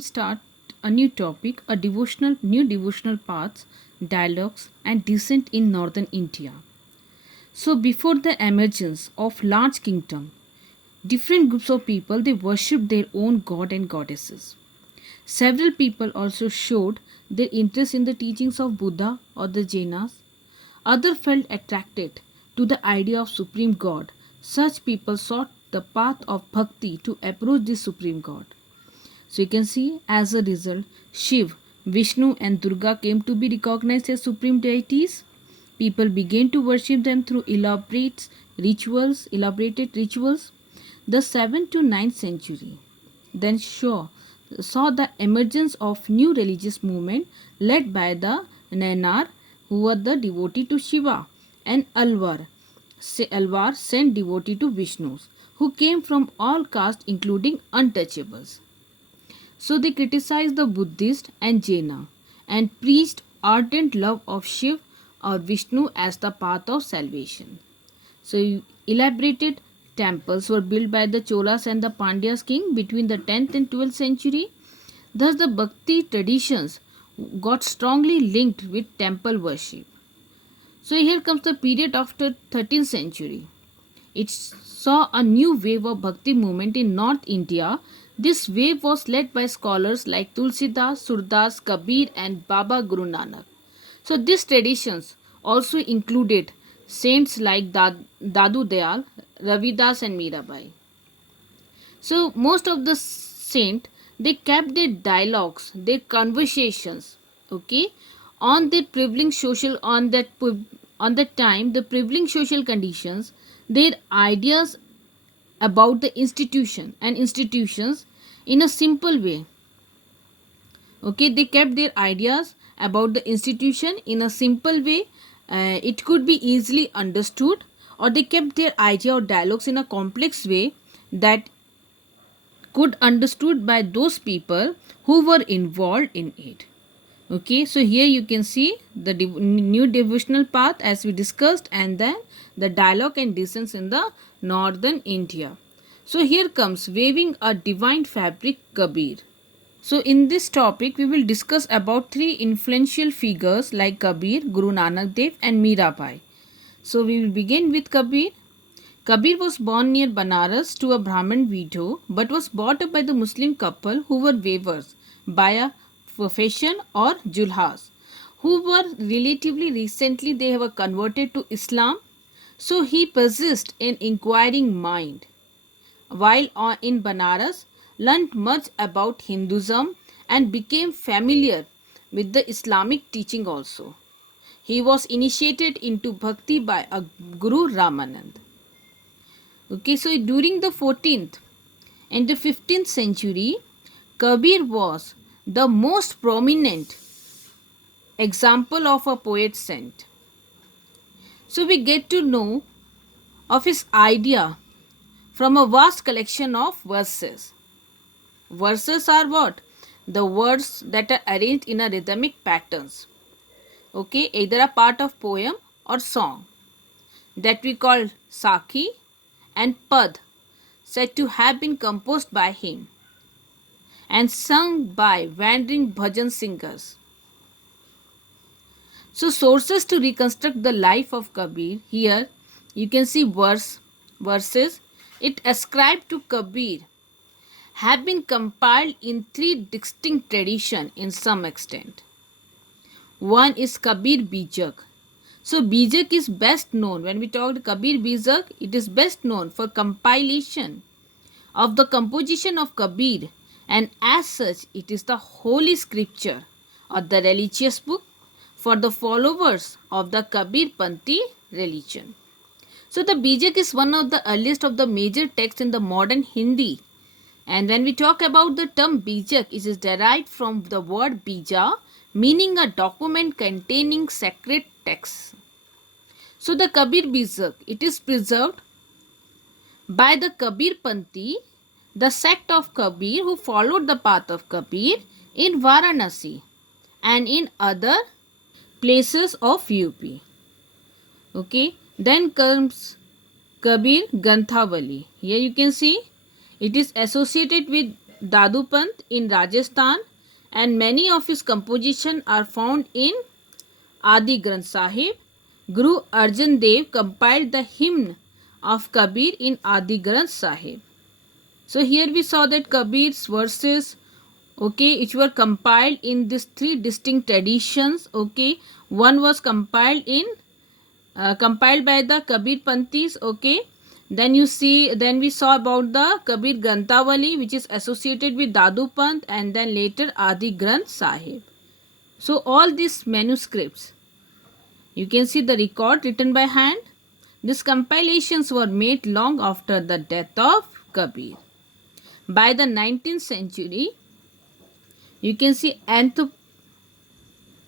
Start a new topic, a new devotional paths, dialogues, and descent in northern India. So, before the emergence of large kingdom, different groups of people they worshipped their own god and goddesses. Several people also showed their interest in the teachings of Buddha or the Jainas. Others felt attracted to the idea of supreme god. Such people sought the path of bhakti to approach the supreme god. So you can see as a result, Shiv, Vishnu, and Durga came to be recognized as supreme deities. People began to worship them through elaborated rituals. The 7th to 9th century then saw the emergence of new religious movement led by the Nayanar, who were the devotee to Shiva, and Alvar sent devotee to Vishnu, who came from all castes including untouchables. So they criticized the Buddhist and Jaina and preached ardent love of Shiv or Vishnu as the path of salvation. So elaborated temples were built by the Cholas and the Pandyas king between the 10th and 12th century. Thus the Bhakti traditions got strongly linked with temple worship. So here comes the period after 13th century. It saw a new wave of Bhakti movement in North India. This wave was led by scholars like Tulsidas, Surdas, Kabir, and Baba Guru Nanak. So these traditions also included saints like Dadu Dayal, Ravidas, and Mirabai. So most of the saint they kept their dialogues, their conversations, okay, on their prevailing social on that time the prevailing social conditions, their ideas about the institution and institutions in a simple way. Okay, they kept their ideas about the institution in a simple way. It could be easily understood, or they kept their idea or dialogues in a complex way that could understood by those people who were involved in it. Okay, so here you can see the new devotional path as we discussed, and then the dialogue and distance in the northern India. So here comes waving a divine fabric, Kabir. So in this topic we will discuss about three influential figures like Kabir, Guru Nanak Dev, and Mirabai. So we will begin with Kabir. Kabir was born near Banaras to a Brahmin widow but was brought up by the Muslim couple who were weavers by a profession or julhas, who were relatively recently they were converted to Islam. So he possessed an inquiring mind. While in Banaras, learnt much about Hinduism and became familiar with the Islamic teaching also. He was initiated into bhakti by a Guru Ramanand. Okay, so during the 14th and the 15th century, Kabir was the most prominent example of a poet saint. So we get to know of his idea from a vast collection of verses. Verses are what? The words that are arranged in a rhythmic patterns. Okay, either a part of poem or song that we call Sakhi and Pad, said to have been composed by him and sung by wandering bhajan singers. So sources to reconstruct the life of Kabir, here you can see verses it ascribed to Kabir have been compiled in three distinct traditions in some extent. One is Kabir Bijak. So Bijak is best known, when we talk Kabir Bijak, it is best known for compilation of the composition of Kabir, and as such it is the holy scripture or the religious book for the followers of the Kabir Panthi religion. So the Bijak is one of the earliest of the major texts in the modern Hindi. And when we talk about the term Bijak, it is derived from the word Bija, meaning a document containing sacred texts. So the Kabir Bijak, it is preserved by the Kabir Panthi, the sect of Kabir who followed the path of Kabir in Varanasi and in other places of UP. Okay, then comes Kabir Ganthavali. Here you can see it is associated with Dadu Pant in Rajasthan, and many of his compositions are found in Adi Granth Sahib. Guru Arjan Dev compiled the hymn of Kabir in Adi Granth Sahib. So here we saw that Kabir's verses, okay, which were compiled in these three distinct traditions. Okay, one was compiled by the Kabir Panthis. Okay, then we saw about the Kabir Granthavali, which is associated with Dadu Pant, and then later Adi Granth Sahib. So all these manuscripts, you can see the record written by hand. These compilations were made long after the death of Kabir. By the 19th century, you can see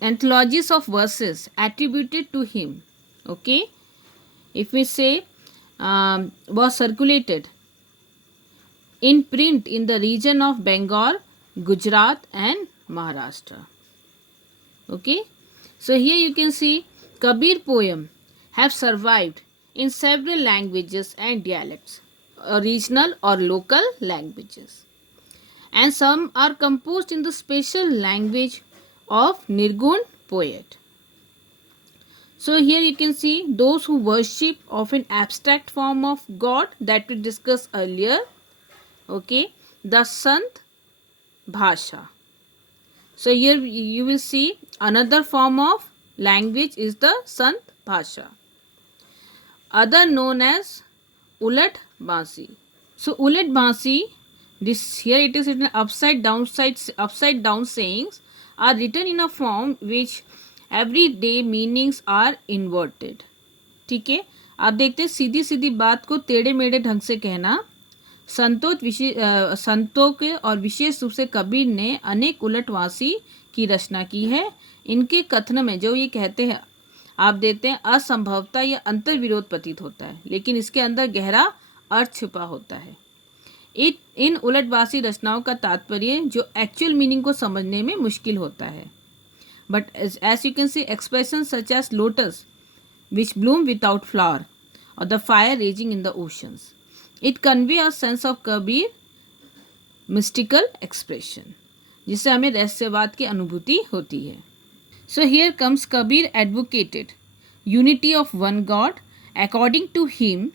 anthologies of verses attributed to him. Okay, if we say was circulated in print in the region of Bengal, Gujarat and Maharashtra. Okay, so here you can see Kabir poem have survived in several languages and dialects, regional or local languages, and some are composed in the special language of Nirgun poet. So here you can see those who worship of an abstract form of God that we discussed earlier. Okay, the Sant Bhasha. So here you will see another form of language is the Sant Bhasha, other known as Ulat Basi. So Ulat Basi, this here it is written upside down sayings are written in a form which everyday meanings are inverted. ठीक है, आप देखते हैं सीधी सीधी बात को टेढ़े मेढ़े ढंग से कहना। संतों के और विशेष रूप से कबीर ने अनेक उलटवासी की रचना की है। इनके कथन में जो ये कहते हैं आप देते हैं असंभवता या अंतर विरोध प्रतीत होता है, लेकिन इसके अंदर गहरा अर्थ छुपा होता है। इन उलटवासी रचनाओं का तात्पर्य जो एक्चुअल मीनिंग को समझने में मुश्किल होता है। But as you can see expression such as lotus which bloom without flower और the fire raging in the oceans, it convey a sense of Kabir mystical expression, जिससे हमें रहस्यवाद की अनुभूति होती है। So here comes Kabir advocated unity of one god. According to him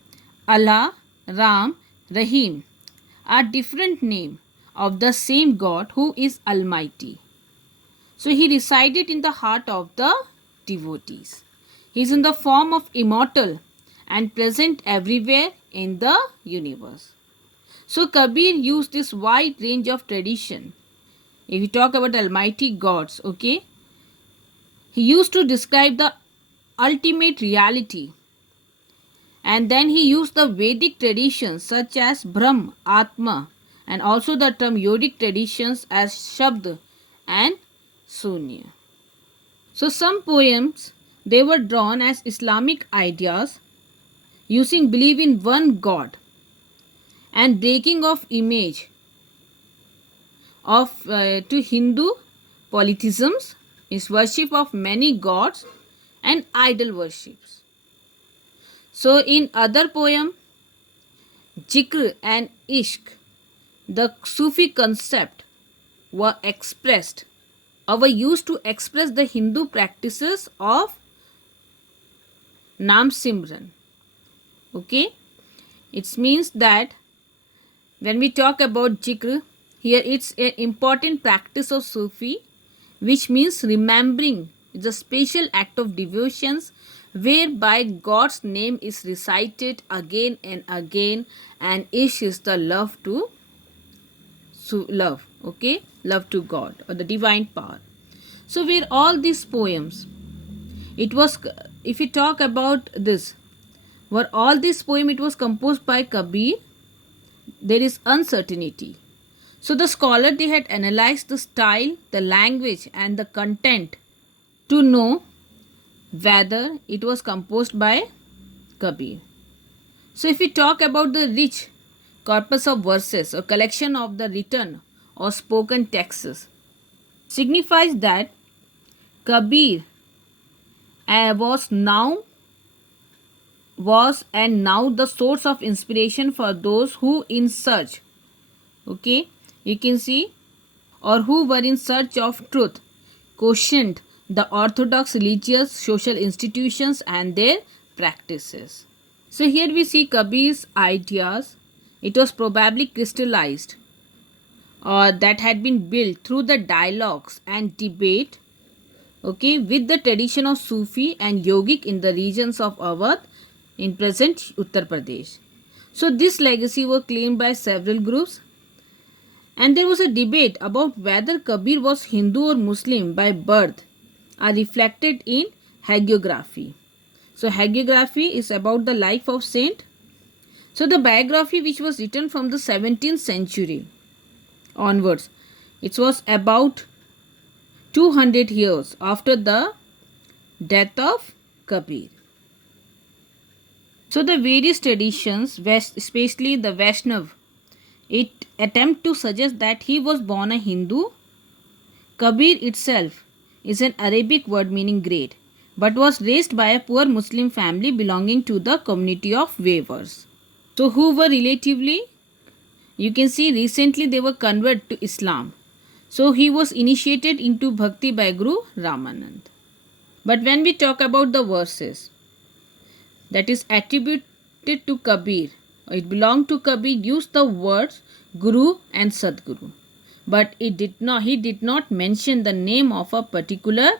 Allah, Ram, Rahim are different name of the same God who is Almighty. So he resided in the heart of the devotees. He is in the form of immortal and present everywhere in the universe. So Kabir used this wide range of tradition. If we talk about Almighty gods, okay, he used to describe the ultimate reality. And then he used the Vedic traditions such as Brahm, Atma, and also the term Yogic traditions as Shabd and Sunya. So some poems, they were drawn as Islamic ideas using belief in one God and breaking of image of to Hindu polytheisms, is worship of many gods and idol worships. So in other poem, Jikr and Ishq, the Sufi concept were expressed or were used to express the Hindu practices of Nam Simran. Okay, it means that when we talk about Jikr, here it's an important practice of Sufi, which means remembering. It's a special act of devotions whereby God's name is recited again and again, and Ish is the love to love, okay, love to God or the divine power. So where all these poems, it was, if we talk about this, were all this poem it was composed by Kabir, there is uncertainty. So the scholar, they had analyzed the style, the language and the content to know whether it was composed by Kabir. So if we talk about the rich corpus of verses or collection of the written or spoken texts, signifies that Kabir was and now the source of inspiration for those who in search, okay, you can see, or who were in search of truth, questioned the orthodox religious social institutions and their practices. So here we see Kabir's ideas. It was probably crystallized or that had been built through the dialogues and debate, okay, with the tradition of Sufi and Yogic in the regions of Awadh in present Uttar Pradesh. So this legacy was claimed by several groups, and there was a debate about whether Kabir was Hindu or Muslim by birth are reflected in hagiography. So hagiography is about the life of saint. So the biography which was written from the 17th century onwards, it was about 200 years after the death of Kabir. So the various traditions, especially the Vaishnav, it attempt to suggest that he was born a Hindu. Kabir itself is an Arabic word meaning great, but was raised by a poor Muslim family belonging to the community of weavers. So who were relatively, you can see recently they were converted to Islam. So he was initiated into Bhakti by Guru Ramanand. But when we talk about the verses that is attributed to Kabir, it belonged to Kabir, used the words Guru and Sadguru. But he did not mention the name of a particular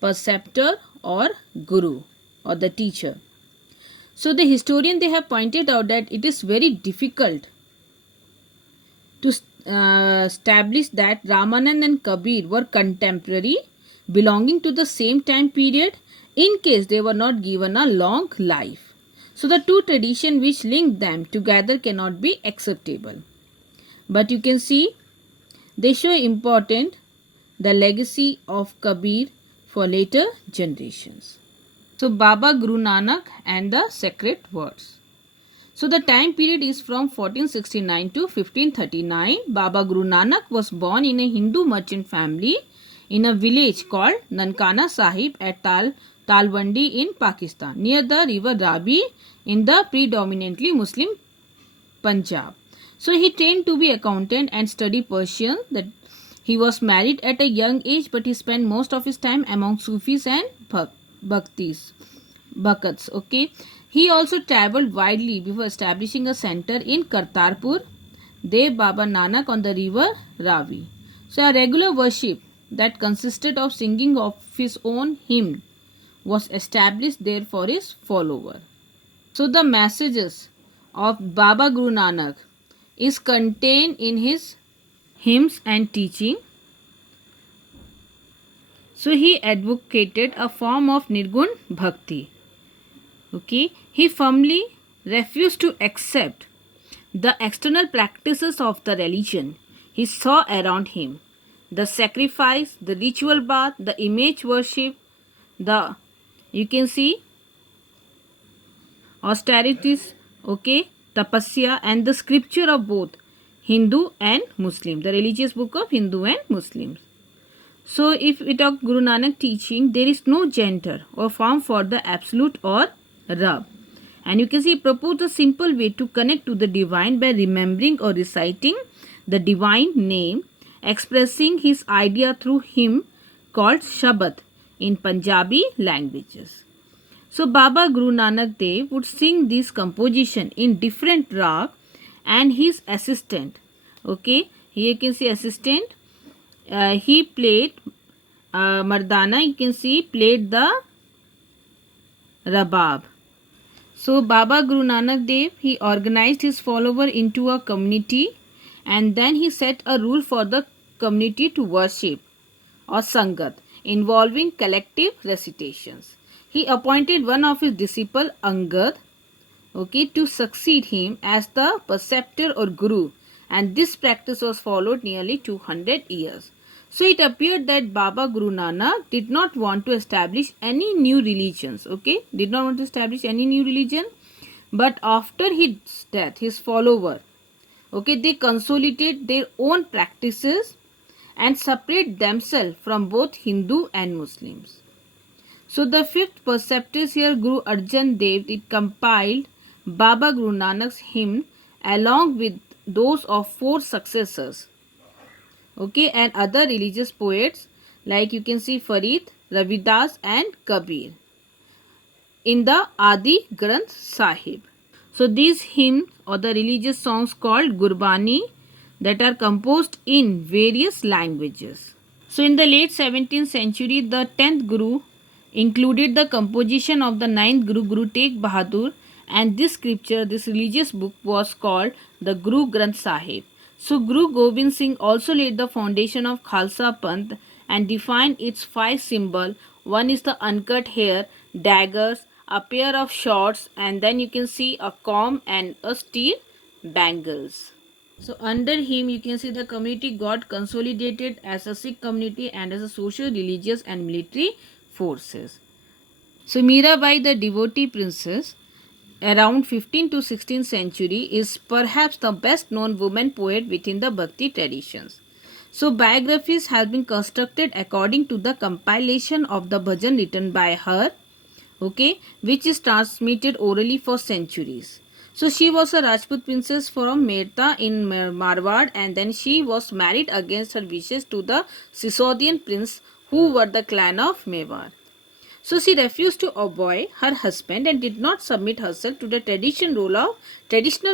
preceptor or guru or the teacher. So the historian, they have pointed out that it is very difficult to establish that Ramanand and Kabir were contemporary, belonging to the same time period, in case they were not given a long life. So the two traditions which link them together cannot be acceptable. But you can see they show important the legacy of Kabir for later generations. So Baba Guru Nanak and the sacred words. So the time period is from 1469 to 1539. Baba Guru Nanak was born in a Hindu merchant family in a village called Nankana Sahib at Talwandi in Pakistan, near the river Ravi in the predominantly Muslim Punjab. So he trained to be accountant and studied Persian. That he was married at a young age, but he spent most of his time among Sufis and Bhaktis. Okay. He also travelled widely before establishing a center in Kartarpur, Dev Baba Nanak on the river Ravi. So a regular worship that consisted of singing of his own hymn was established there for his follower. So the messages of Baba Guru Nanak is contained in his hymns and teaching. So he advocated a form of Nirgun Bhakti. Okay, he firmly refused to accept the external practices of the religion he saw around him. The sacrifice, the ritual bath, the image worship, the, you can see, austerities, okay, tapasya, and the scripture of both Hindu and Muslim, the religious book of Hindu and Muslims. So if we talk Guru Nanak teaching, there is no gender or form for the absolute or Rab. And you can see he proposed a simple way to connect to the divine by remembering or reciting the divine name, expressing his idea through hymn called Shabad in Punjabi languages. So Baba Guru Nanak Dev would sing this composition in different rag, and his assistant, okay, here you can see assistant, he played Mardana, you can see played the Rabab. So Baba Guru Nanak Dev, he organized his follower into a community, and then he set a rule for the community to worship or Sangat involving collective recitations. He appointed one of his disciples, Angad, okay, to succeed him as the preceptor or guru, and this practice was followed nearly 200 years. So it appeared that Baba Guru Nanak did not want to establish any new religions, okay, did not want to establish any new religion, but after his death, his follower, okay, they consolidate their own practices and separate themselves from both Hindu and Muslims. So the fifth preceptor here, Guru Arjan Dev, it compiled Baba Guru Nanak's hymn along with those of four successors. okay, and other religious poets like you can see Farid, Ravidas and Kabir in the Adi Granth Sahib. So these hymns or the religious songs called Gurbani that are composed in various languages. So in the late 17th century, the 10th Guru included the composition of the 9th Guru, Guru Tegh Bahadur, and this scripture, this religious book was called the Guru Granth Sahib. So Guru Gobind Singh also laid the foundation of Khalsa Panth and defined its 5 symbols. One is the uncut hair, daggers, a pair of swords, and then you can see a comb and a steel bangles. So under him you can see the community got consolidated as a Sikh community and as a social, religious and military forces. So Mirabai, the devotee princess around 15th to 16th century, is perhaps the best known woman poet within the Bhakti traditions. So biographies have been constructed according to the compilation of the bhajan written by her, okay, which is transmitted orally for centuries. So she was a Rajput princess from Merta in Marwad, and then she was married against her wishes to the Sisodian prince who were the clan of Mewar. So she refused to obey her husband and did not submit herself to the traditional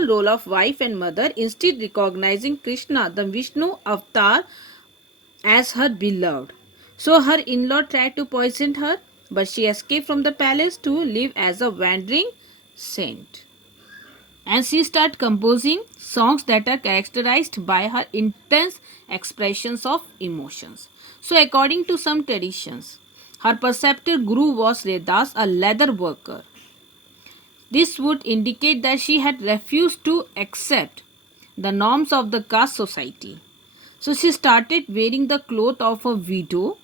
role of wife and mother, instead recognizing Krishna, the Vishnu avatar, as her beloved. So her in-law tried to poison her, but she escaped from the palace to live as a wandering saint. And she started composing songs that are characterized by her intense expressions of emotions. So according to some traditions, her preceptor guru was Redas, a leather worker. This would indicate that she had refused to accept the norms of the caste society. So she started wearing the cloth of a widow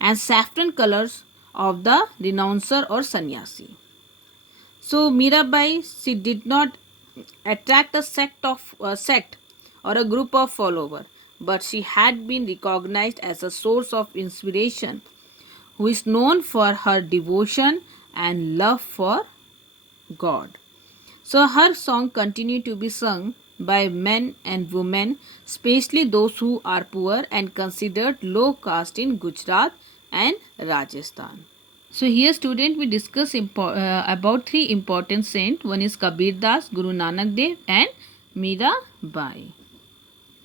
and saffron colors of the renouncer or sannyasi. So Mirabai, she did not attract a sect or a group of followers, but she had been recognized as a source of inspiration, who is known for her devotion and love for God. So her song continue to be sung by men and women, especially those who are poor and considered low caste in Gujarat and Rajasthan. So here student we discuss about 3 important saints. One is Kabir Das, Guru Nanak Dev and Mirabai.